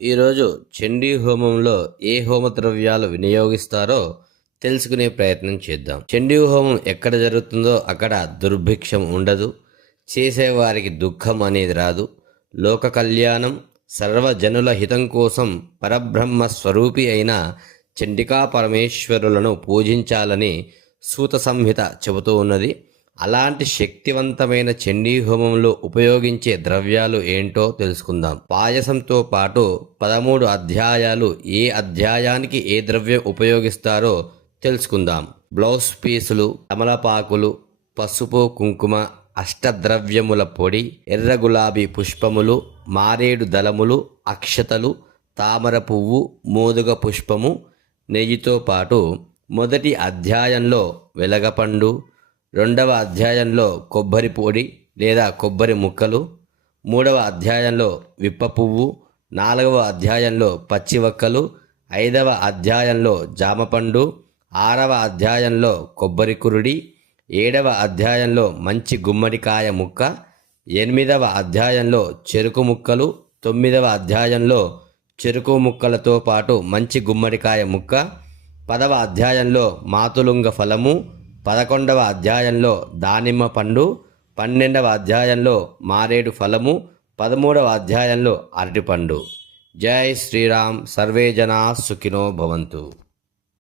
ఈరోజు చండీ హోమంలో ఏ హోమ ద్రవ్యాలు వినియోగిస్తారో తెలుసుకునే ప్రయత్నం చేద్దాం. చండీ హోమం ఎక్కడ జరుగుతుందో అక్కడ దుర్భిక్షం ఉండదు, చేసేవారికి దుఃఖం అనేది రాదు. లోక కళ్యాణం, సర్వజనుల హితం కోసం పరబ్రహ్మ స్వరూపి అయిన చండికా పరమేశ్వరులను పూజించాలని సూత సంహిత చెబుతూ ఉన్నది. అలాంటి శక్తివంతమైన చండీ హోమంలో ఉపయోగించే ద్రవ్యాలు ఏంటో తెలుసుకుందాం. పాయసంతో పాటు 13 అధ్యాయాలు ఏ అధ్యాయానికి ఏ ద్రవ్యం ఉపయోగిస్తారో తెలుసుకుందాం. బ్లౌజ్ పీసులు, తమలపాకులు, పసుపు కుంకుమ, అష్టద్రవ్యముల పొడి, ఎర్ర గులాబీ పుష్పములు, మారేడు దళములు, అక్షతలు, తామర పువ్వు, మోదుగ పుష్పము, నెయ్యితో పాటు మొదటి అధ్యాయంలో వెలగపండు, రెండవ అధ్యాయంలో కొబ్బరి పొడి లేదా కొబ్బరి ముక్కలు, మూడవ అధ్యాయంలో విప్ప పువ్వు, నాలుగవ అధ్యాయంలో పచ్చి వక్కలు, ఐదవ అధ్యాయంలో జామపండు, ఆరవ అధ్యాయంలో కొబ్బరి కురుడి, ఏడవ అధ్యాయంలో మంచి గుమ్మడికాయ ముక్క, ఎనిమిదవ అధ్యాయంలో చెరుకు ముక్కలు, తొమ్మిదవ అధ్యాయంలో చెరుకు ముక్కలతో పాటు మంచి గుమ్మడికాయ ముక్క, 10వ అధ్యాయంలో మాతులుంగ ఫలము, 11వ అధ్యాయంలో దానిమ్మ పండు, 12వ అధ్యాయంలో మారేడు ఫలము, 13వ అధ్యాయంలో అరటిపండు. జై శ్రీరామ్. సర్వే జనా సుఖినో భవంతు.